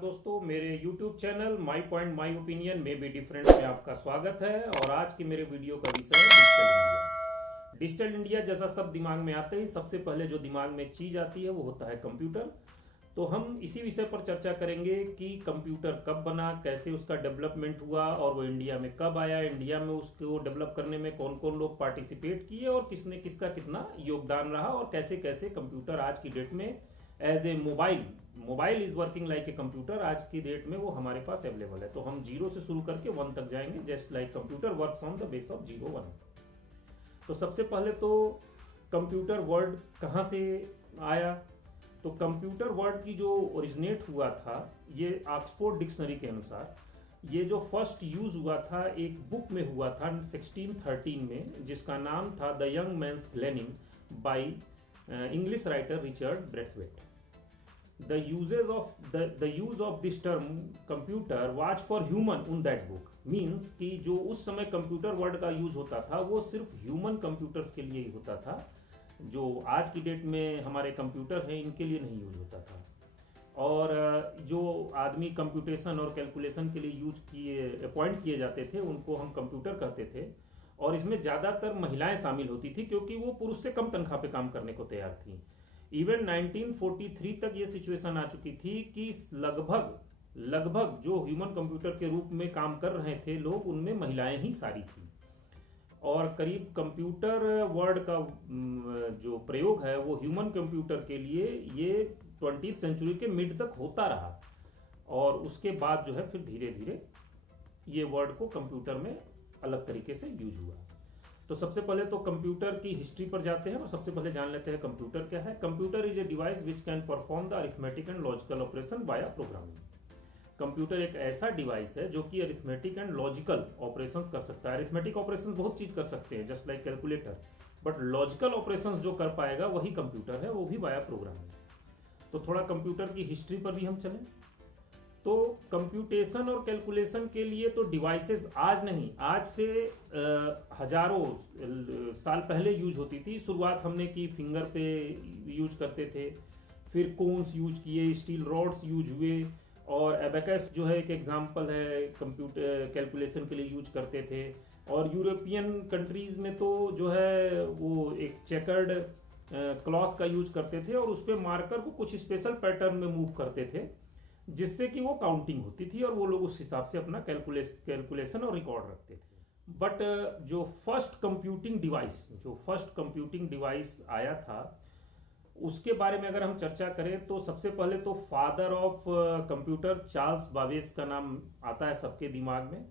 दोस्तों, मेरे YouTube channel my point my opinion में भी डिफरेंट में आपका स्वागत है। और आज की मेरे वीडियो का विषय है डिजिटल इंडिया। डिजिटल इंडिया जैसा सब दिमाग में आते ही सबसे पहले जो दिमाग में चीज आती है वो होता है कंप्यूटर। तो हम इसी विषय पर चर्चा करेंगे कि कंप्यूटर कब बना, कैसे उसका डेवलपमेंट हुआ और वो इंडिया में कब आया, इंडिया में उसको डेवलप करने में कौन कौन लोग पार्टिसिपेट किए और किसने किसका कितना योगदान रहा, और कैसे कैसे कंप्यूटर आज की डेट में as a mobile is working like a computer आज की डेट में वो हमारे पास अवेलेबल है। तो हम जीरो से शुरू करके वन तक जाएंगे, just like computer works on the base of 0 1। तो सबसे पहले तो कंप्यूटर वर्ड कहाँ से आया? तो कंप्यूटर वर्ड की जो ओरिजिनेट हुआ था, ये ऑक्सफोर्ड डिक्शनरी के अनुसार ये जो फर्स्ट यूज हुआ था एक बुक में हुआ था 1613 में, जिसका नाम था the young man's learning by English writer Richard Braithwaite. The use of this term computer was for human in that book means कि जो उस समय कंप्यूटर वर्ड का यूज होता था वो सिर्फ ह्यूमन कंप्यूटर्स के लिए ही होता था, जो आज की डेट में हमारे कंप्यूटर हैं इनके लिए नहीं यूज होता था। और जो आदमी कंप्यूटेशन और कैलकुलेशन के लिए अपॉइंट किए जाते थे उनको हम कंप्यूटर कहते थे। और इसमें ज़्यादातर महिलाएं शामिल होती थी क्योंकि वो पुरुष से कम तनख्वाह पे काम करने को तैयार थी। इवन 1943 तक ये सिचुएशन आ चुकी थी कि लगभग जो ह्यूमन कंप्यूटर के रूप में काम कर रहे थे लोग, उनमें महिलाएं ही सारी थी। और करीब कंप्यूटर वर्ड का जो प्रयोग है वो ह्यूमन कंप्यूटर के लिए ये 20th सेंचुरी के मिड तक होता रहा। और उसके बाद जो है फिर धीरे धीरे ये वर्ड को कंप्यूटर में अलग तरीके से यूज हुआ। तो सबसे पहले तो कंप्यूटर की हिस्ट्री पर जाते हैं और सबसे पहले जान लेते हैं कंप्यूटर क्या है। Computer is a device which can perform the arithmetic and logical operation by programming. Computer एक ऐसा डिवाइस है जो कि अरिथमेटिक एंड लॉजिकल ऑपरेशंस कर सकता है। अरिथमेटिक ऑपरेशंस बहुत चीज कर सकते हैं just like calculator, but logical operations जो कर पाएगा वही कंप्यूटर है, वो भी बाय प्रोग्रामिंग। तो थोड़ा कंप्यूटर की हिस्ट्री पर भी हम चलें तो कंप्यूटेशन और कैलकुलेशन के लिए तो डिवाइसेस आज नहीं, आज से हजारों साल पहले यूज होती थी। शुरुआत हमने की फिंगर पे यूज करते थे, फिर कोन्स यूज किए, स्टील रॉड्स यूज हुए, और एबेकस जो है एक एग्जांपल है कंप्यूटर कैलकुलेशन के लिए यूज करते थे। और यूरोपियन कंट्रीज में तो जो है वो एक चेकर्ड क्लॉथ का यूज करते थे और उस पर मार्कर को कुछ स्पेशल पैटर्न में मूव करते थे जिससे कि वो काउंटिंग होती थी और वो लोग उस हिसाब से अपना कैलकुलेशन और रिकॉर्ड रखते थे। बट जो फर्स्ट कंप्यूटिंग डिवाइस आया था उसके बारे में अगर हम चर्चा करें तो सबसे पहले तो father of computer Charles Babbage का नाम आता है सबके दिमाग में।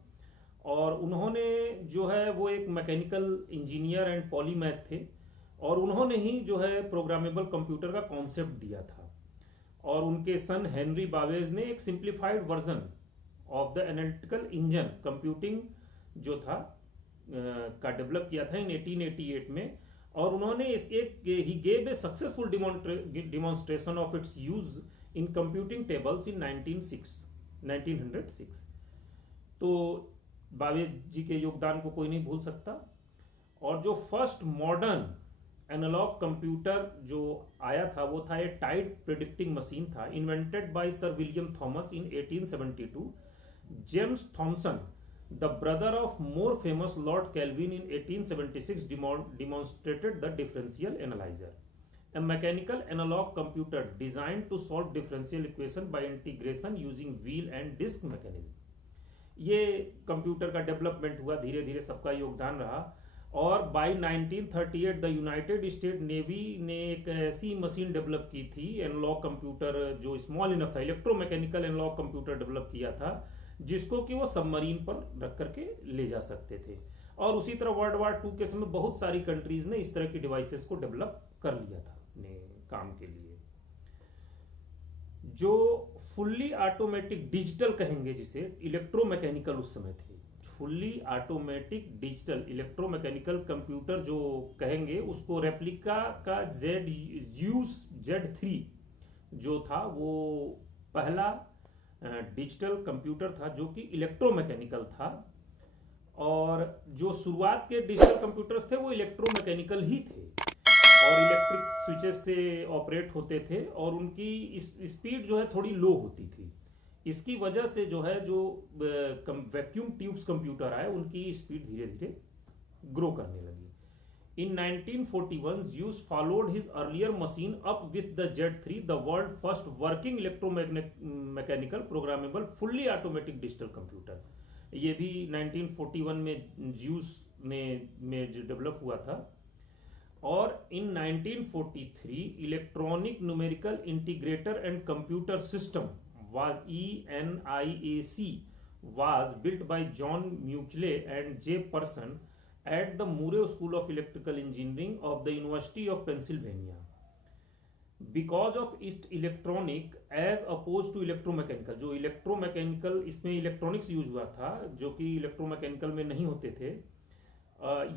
और उन्होंने जो है वो एक मैकेनिकल इंजीनियर एंड पॉलीमैथ थे और उन्होंने ही जो है प्रोग्रामेबल कंप्यूटर का कॉन्सेप्ट दिया था। और उनके सन हेनरी बाबेज ने एक simplified version of the analytical engine computing जो था का डेवलप किया था इन 1888 में। और उन्होंने he gave a successful demonstration of its use in computing tables इन 1906। तो बाबेज जी के योगदान को कोई नहीं भूल सकता। और जो फर्स्ट मॉडर्न एनालॉग कंप्यूटर जो आया था वो था एक टाइड प्रेडिक्टिंग मशीन था, invented by sir William Thomas in 1872। James Thomson the brother of more famous Lord Kelvin in 1876 demonstrated the differential analyzer, a mechanical analog computer designed to solve differential equation by integration using wheel and disk mechanism। ये computer का development हुआ, धीरे धीरे सबका योगदान रहा। और by 1938 the United State Navy ने एक ऐसी मशीन डेवलप की थी, एनालॉग कंप्यूटर जो स्मॉल इनफ था, इलेक्ट्रोमैकेनिकल एनालॉग कंप्यूटर डेवलप किया था जिसको कि वो सबमरीन पर रख करके ले जा सकते थे। और उसी तरह वर्ल्ड वार 2 के समय बहुत सारी कंट्रीज ने इस तरह की डिवाइसेस को डेवलप कर लिया था अपने काम के लिए। जो फुल्ली ऑटोमेटिक डिजिटल कहेंगे जिसे, इलेक्ट्रोमैकेनिकल उस समय थे, fully automatic digital electromechanical computer जो कहेंगे उसको रेप्लिका का Z3 जो था वो पहला डिजिटल कंप्यूटर था जो कि इलेक्ट्रोमैकेनिकल था। और जो शुरुआत के डिजिटल कंप्यूटर्स थे वो इलेक्ट्रोमैकेनिकल ही थे और इलेक्ट्रिक स्विचेस से ऑपरेट होते थे और उनकी स्पीड जो है थोड़ी लो होती थी। इसकी वजह से जो है जो वैक्यूम ट्यूब्स कंप्यूटर आए उनकी स्पीड धीरे धीरे ग्रो करने लगी। In 1941, Zeus followed his earlier machine up with the Z3, the world's first working electromechanical programmable fully automatic digital computer। ये भी 1941 में Zeus में डेवलप हुआ था। और in 1943, Electronic Numerical Integrator and Computer System was ENIAC was built by John Muckley and J. Person at the Murray School of Electrical Engineering of the University of Pennsylvania because of its electronic as opposed to electromechanical। जो electromechanical इसमें electronics use हुआ था जो कि electromechanical में नहीं होते थे,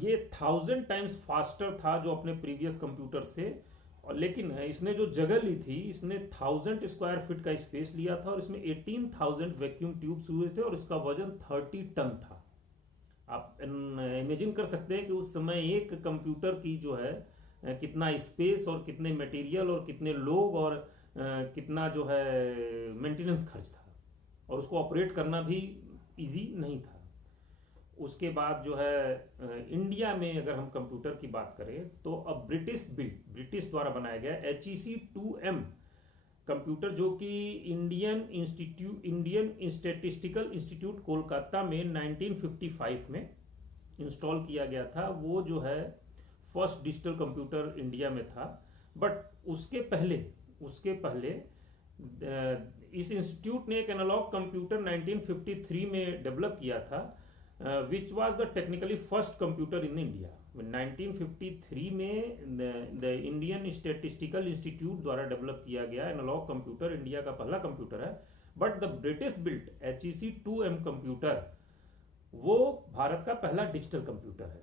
ये 1000 टाइम्स फास्टर था जो अपने प्रीवियस कंप्यूटर से। लेकिन इसने जो जगह ली थी, इसने 1000 स्क्वायर फीट का स्पेस लिया था और इसमें 18,000 वैक्यूम ट्यूब्स हुए थे और इसका वजन 30 टन था। आप इमेजिन कर सकते हैं कि उस समय एक कंप्यूटर की जो है कितना स्पेस और कितने मटेरियल और कितने लोग और कितना जो है मेंटेनेंस खर्च था, और उसको ऑपरेट करना भी इजी नहीं था। उसके बाद जो है इंडिया में अगर हम कंप्यूटर की बात करें तो अब ब्रिटिश द्वारा बनाया गया HEC-2M कंप्यूटर, जो कि इंडियन स्टैटिस्टिकल इंस्टीट्यूट कोलकाता में 1955 में इंस्टॉल किया गया था, वो जो है फर्स्ट डिजिटल कंप्यूटर इंडिया में था। बट उसके पहले इस इंस्टीट्यूट ने एक एनालॉग कंप्यूटर 1953 में डेवलप किया था, which was the technically first computer in India. 1953 में द इंडियन स्टैटिस्टिकल इंस्टीट्यूट द्वारा डेवलप किया गया एनालॉग कंप्यूटर इंडिया का पहला कंप्यूटर है। But the British built HEC-2M computer वो भारत का पहला डिजिटल कंप्यूटर है।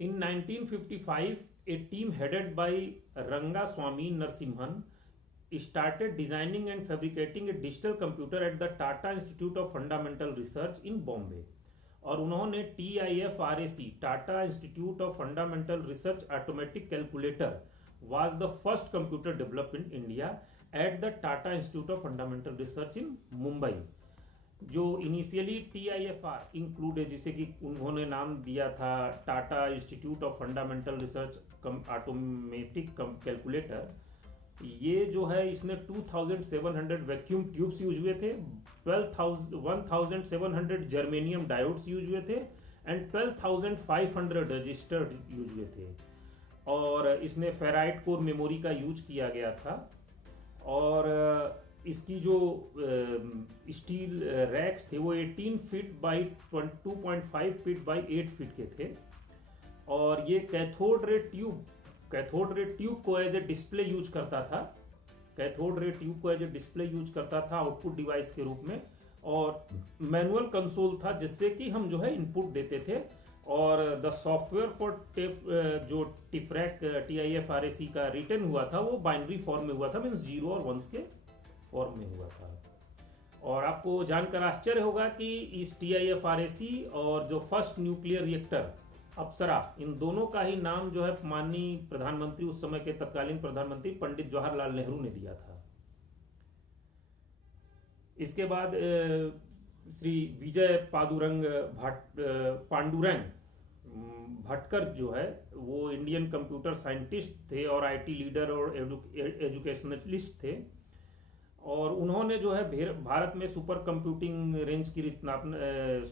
इन 1955 a team headed by Rangaswamy Narasimhan started designing and fabricating a digital computer at the Tata Institute of Fundamental Research in Bombay। और उन्होंने TIFRAC Tata institute of fundamental research automatic calculator was the first computer developed in India at the Tata institute of fundamental research इन मुंबई। जो initially TIFR include है, जिसे कि उन्होंने नाम दिया था Tata institute of fundamental research automatic calculator, ये जो है इसने 2700 वैक्यूम ट्यूब्स यूज हुए थे, 1700 जर्मेनियम डायोड्स यूज हुए थे एंड 12,500 रजिस्टर्ड यूज हुए थे। और इसमें फेराइट कोर मेमोरी का यूज किया गया था। और इसकी जो स्टील रैक्स थे वो 18 feet by 2.5 feet by 8 feet के थे। और ये कैथोड रे ट्यूब को एज ए डिस्प्ले यूज करता था आउटपुट डिवाइस के रूप में, और मैनुअल कंसोल था जिससे कि हम जो है इनपुट देते थे। और द सॉफ्टवेयर फॉर जो टिफ्रैक TIFRAC का रिटर्न हुआ था वो बाइनरी फॉर्म में हुआ था, मीन्स 0 और 1s के फॉर्म में हुआ था। और आपको जानकर आश्चर्य होगा कि इस TIFRAC और जो फर्स्ट न्यूक्लियर रिएक्टर अप्सरा, इन दोनों का ही नाम जो है माननीय प्रधानमंत्री, उस समय के तत्कालीन प्रधानमंत्री पंडित जवाहरलाल नेहरू ने दिया था। इसके बाद श्री विजय पांडुरंग भटकर जो है वो इंडियन कंप्यूटर साइंटिस्ट थे और IT लीडर और एजुकेशनलिस्ट थे। और उन्होंने जो है भारत में सुपर कंप्यूटिंग रेंज की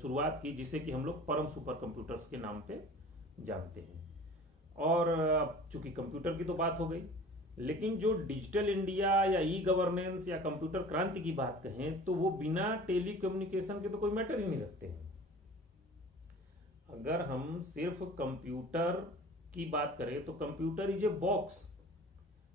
शुरुआत की, जिसे कि हम लोग परम सुपर कंप्यूटर्स के नाम पे जानते हैं। और चूंकि कंप्यूटर की तो बात हो गई, लेकिन जो डिजिटल इंडिया या ई-गवर्नेंस या कंप्यूटर क्रांति की बात कहें तो वो बिना टेलीकम्युनिकेशन के तो कोई मैटर ही नहीं रखते हैं। अगर हम सिर्फ कंप्यूटर की बात करें तो कंप्यूटर इज ए बॉक्स।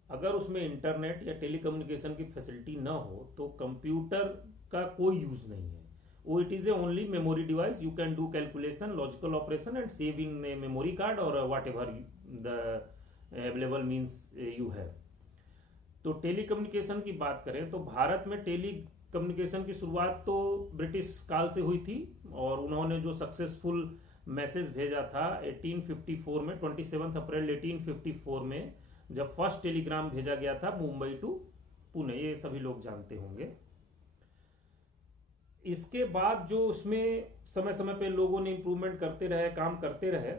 अगर उसमें इंटरनेट या टेलीकम्युनिकेशन की फैसिलिटी ना हो तो कंप्यूटर का कोई यूज नहीं है। वो it is a only memory device, you can do calculation, logical operation and save in a memory card और whatever the available means you have. तो टेलीकम्युनिकेशन की बात करें तो भारत में टेलीकम्युनिकेशन की शुरुआत तो ब्रिटिश काल से हुई थी, और उन्होंने जो सक्सेसफुल मैसेज भेजा था 1854 में, 27 अप्रैल 1854 में जब फर्स्ट टेलीग्राम भेजा गया था मुंबई टू पुणे, ये सभी लोग जानते होंगे। इसके बाद जो उसमें समय समय पे लोगों ने इम्प्रूवमेंट करते रहे, काम करते रहे।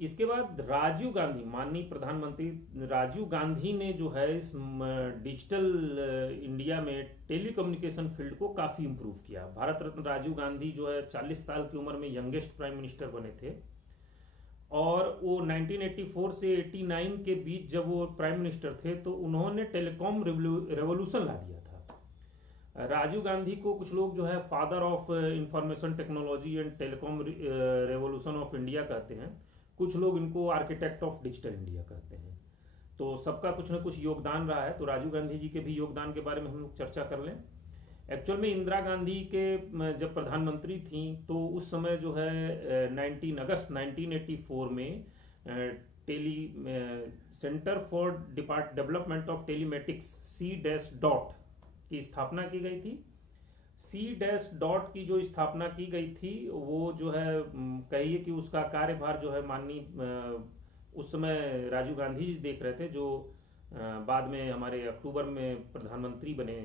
इसके बाद राजीव गांधी, माननीय प्रधानमंत्री राजीव गांधी ने जो है इस डिजिटल इंडिया में टेलीकम्युनिकेशन फील्ड को काफ़ी इम्प्रूव किया। भारत रत्न राजीव गांधी जो है 40 साल की उम्र में यंगेस्ट प्राइम मिनिस्टर बने थे, और वो 1984 से 89 के बीच जब वो प्राइम मिनिस्टर थे तो उन्होंने टेलीकॉम रेवोल्यूशन ला दिया था। राजीव गांधी को कुछ लोग जो है father of information technology and telecom revolution of India कहते हैं, कुछ लोग इनको आर्किटेक्ट ऑफ डिजिटल इंडिया कहते हैं। तो सबका कुछ ना कुछ योगदान रहा है, तो राजीव गांधी जी के भी योगदान के बारे में हम लोग चर्चा कर लें। एक्चुअल में इंदिरा गांधी के जब प्रधानमंत्री थी तो उस समय जो है 19 अगस्त 1984 में tele centre for development of telematics C-DOT की स्थापना की गई थी। C-डॉट की जो स्थापना की गई थी वो जो है कहिए कि उसका कार्यभार जो है माननीय उस समय राजीव गांधी जी देख रहे थे, जो बाद में हमारे अक्टूबर में प्रधानमंत्री बने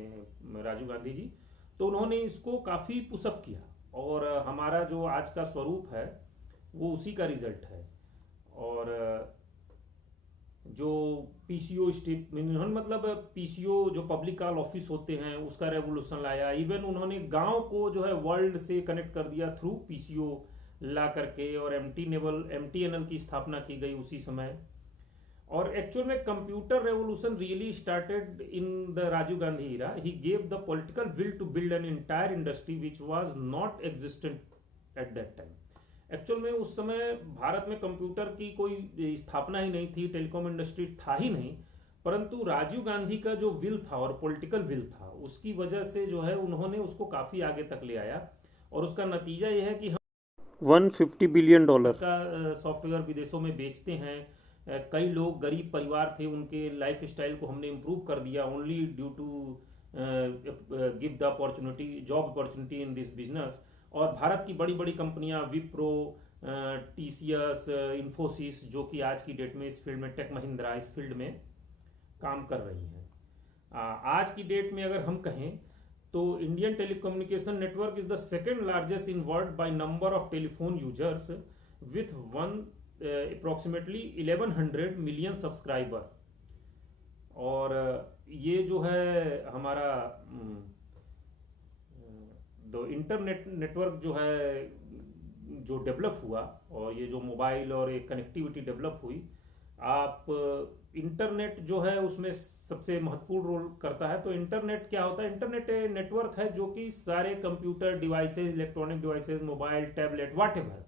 राजीव गांधी जी। तो उन्होंने इसको काफ़ी पुशअप किया, और हमारा जो आज का स्वरूप है वो उसी का रिजल्ट है। और जो पीसीओ स्टेप मतलब पीसीओ जो पब्लिक कॉल ऑफिस होते हैं उसका रेवोल्यूशन लाया। इवन उन्होंने गांव को जो है वर्ल्ड से कनेक्ट कर दिया थ्रू पीसीओ ला करके, और MTNL की स्थापना की गई उसी समय। और एक्चुअल में computer revolution really started in the Rajiv Gandhi era. He gave the political will to build an entire industry which was not existent at that time. Actual में उस समय भारत में कंप्यूटर की कोई स्थापना ही नहीं थी, टेलीकॉम इंडस्ट्री था ही नहीं, परंतु राजीव गांधी का जो विल था और पॉलिटिकल विल था उसकी वजह से जो है उन्होंने उसको काफ़ी आगे तक ले आया। और उसका नतीजा यह है कि हम $150 बिलियन का सॉफ्टवेयर विदेशों में बेचते हैं। कई लोग गरीब परिवार थे, उनके लाइफ स्टाइल को हमने इम्प्रूव कर दिया only due to give the opportunity, job opportunity in this business. और भारत की बड़ी बड़ी कंपनियां विप्रो, TCS, इन्फोसिस, जो कि आज की डेट में इस फील्ड में, टेक महिंद्रा इस फील्ड में काम कर रही हैं। आज की डेट में अगर हम कहें तो Indian telecommunication network is the second largest in world by number of telephone users with approximately 1100 million subscriber. और ये जो है हमारा तो इंटरनेट नेटवर्क जो है जो डेवलप हुआ, और ये जो मोबाइल और एक कनेक्टिविटी डेवलप हुई, आप इंटरनेट जो है उसमें सबसे महत्वपूर्ण रोल करता है। तो इंटरनेट क्या होता है? इंटरनेट नेटवर्क है जो कि सारे computer devices, electronic devices, mobile, tablet, whatever,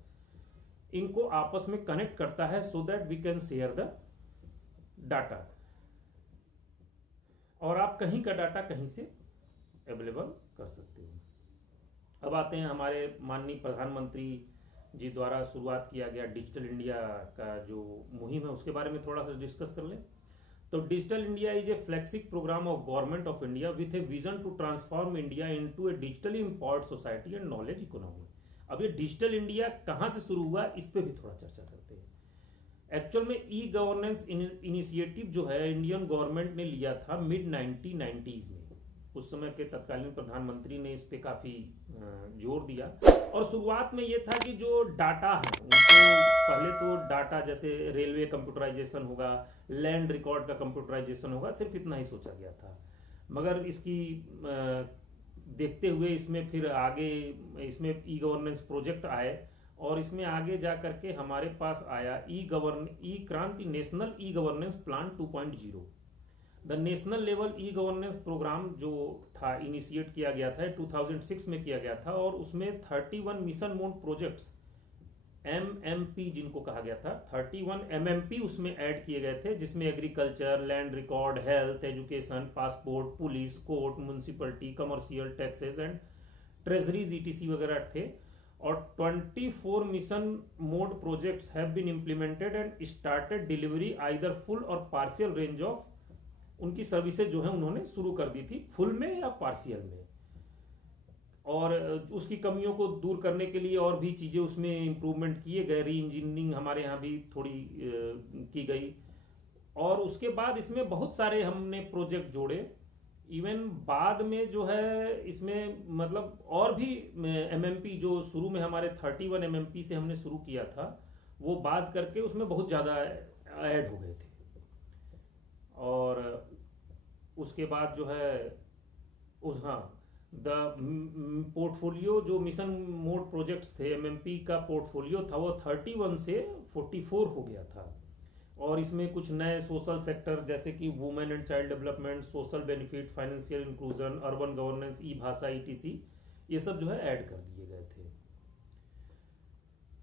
इनको आपस में कनेक्ट करता है so that we can share the data, और आप कहीं का डाटा कहीं से अवेलेबल कर सकते हो। अब आते हैं हमारे माननीय प्रधानमंत्री जी द्वारा शुरुआत किया गया डिजिटल इंडिया का जो मुहिम है उसके बारे में थोड़ा सा डिस्कस कर लें। तो digital India is a flagship programme of government of India with a vision to transform India into a digitally empowered society and knowledge economy. अब ये डिजिटल इंडिया कहाँ से शुरू हुआ, इस पर भी थोड़ा चर्चा करते हैं। एक्चुअल में ई गवर्नेंस इनिशिएटिव जो है इंडियन गवर्नमेंट ने लिया था मिड 1990s में। उस समय के तत्कालीन प्रधानमंत्री ने इस पे काफ़ी जोर दिया, और शुरुआत में ये था कि जो डाटा है उनको पहले तो डाटा, जैसे रेलवे कंप्यूटराइजेशन होगा, लैंड रिकॉर्ड का कंप्यूटराइजेशन होगा, सिर्फ इतना ही सोचा गया था। मगर इसकी देखते हुए इसमें फिर आगे इसमें ई गवर्नेंस प्रोजेक्ट आए, और इसमें आगे जा करके हमारे पास आया E Kranti national E governance plan 2.0। The national level E governance programme जो था इनिशिएट किया गया था 2006 में किया गया था, और उसमें 31 मिशन मोड प्रोजेक्ट्स MMP जिनको कहा गया था, 31 MMP उसमें ऐड किए गए थे, जिसमें agriculture, land record, health, education, passport, police, court, municipality, commercial, taxes and treasuries ETC वगैरह थे। और 24 mission mode projects have been implemented and started delivery either full or partial range of, उनकी services जो है उन्होंने शुरू कर दी थी, फुल में या पार्शियल में। और उसकी कमियों को दूर करने के लिए और भी चीज़ें उसमें इम्प्रूवमेंट किए गए, री इंजीनियरिंग हमारे यहाँ भी थोड़ी की गई। और उसके बाद इसमें बहुत सारे हमने प्रोजेक्ट जोड़े, इवन बाद में जो है इसमें मतलब और भी एमएमपी जो शुरू में हमारे 31 एमएमपी से हमने शुरू किया था, वो बात करके उसमें बहुत ज़्यादा ऐड हो गए थे। और उसके बाद जो है उस हाँ द पोर्टफोलियो जो मिशन मोड प्रोजेक्ट्स थे, एमएमपी का पोर्टफोलियो था, वो 31 से 44 हो गया था। और इसमें कुछ नए सोशल सेक्टर जैसे कि women and child development, social benefit, financial inclusion, urban governance, e Bhasha, ETC, ये सब जो है ऐड कर दिए गए थे।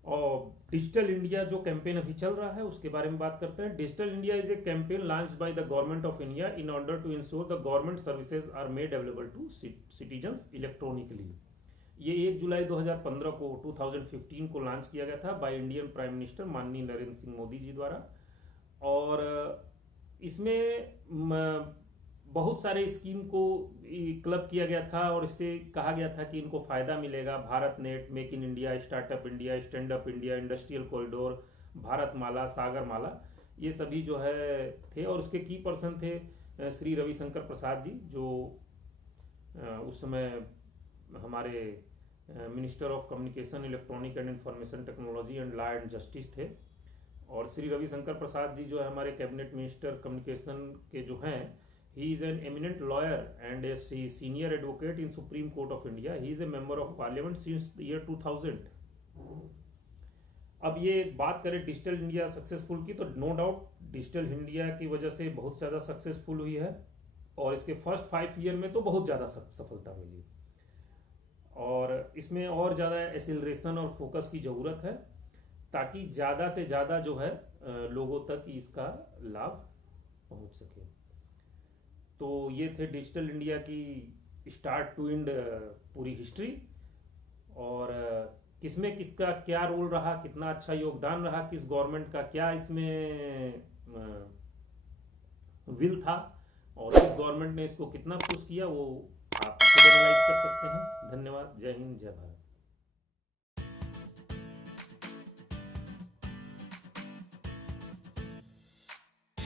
और डिजिटल इंडिया जो कैंपेन अभी चल रहा है उसके बारे में बात करते हैं। Digital India is a campaign launched by the government of India in order to ensure the government services are made available to citizens electronically. ये 1 जुलाई 2015 को 2015 को लॉन्च किया गया था बाय इंडियन प्राइम मिनिस्टर माननीय नरेंद्र सिंह मोदी जी द्वारा। और इसमें बहुत सारे स्कीम को क्लब किया गया था और इससे कहा गया था कि इनको फ़ायदा मिलेगा। Bharat net, make in India, startup India, stand up India, industrial corridor, Bharat Mala, Sagar Mala, ये सभी जो है थे। और उसके की पर्सन थे श्री रविशंकर प्रसाद जी, जो उस समय हमारे minister of communication, electronic and information technology and law and justice थे। और श्री रविशंकर प्रसाद जी जो है हमारे कैबिनेट मिनिस्टर कम्युनिकेशन के जो हैं, he is an eminent lawyer and a senior advocate in Supreme Court of India. He is a member of parliament since the year 2000. अब ये बात करें डिजिटल इंडिया सक्सेसफुल की, तो नो डाउट डिजिटल इंडिया की वजह से बहुत ज़्यादा सक्सेसफुल हुई है और इसके फर्स्ट 5 ईयर में तो बहुत ज़्यादा सफलता मिली। और इसमें और ज़्यादा एसिलरेशन और फोकस की ज़रूरत है ताकि ज़्यादा से ज़्यादा जो है लोगों तक इसका लाभ पहुंच सके। तो ये थे डिजिटल इंडिया की स्टार्ट टू एंड पूरी हिस्ट्री, और किसमें किसका क्या रोल रहा, कितना अच्छा योगदान रहा, किस गवर्नमेंट का क्या इसमें विल था और किस गवर्नमेंट ने इसको कितना पुश किया, वो आप खुद एनालाइज कर सकते हैं। धन्यवाद। जय हिंद, जय भारत।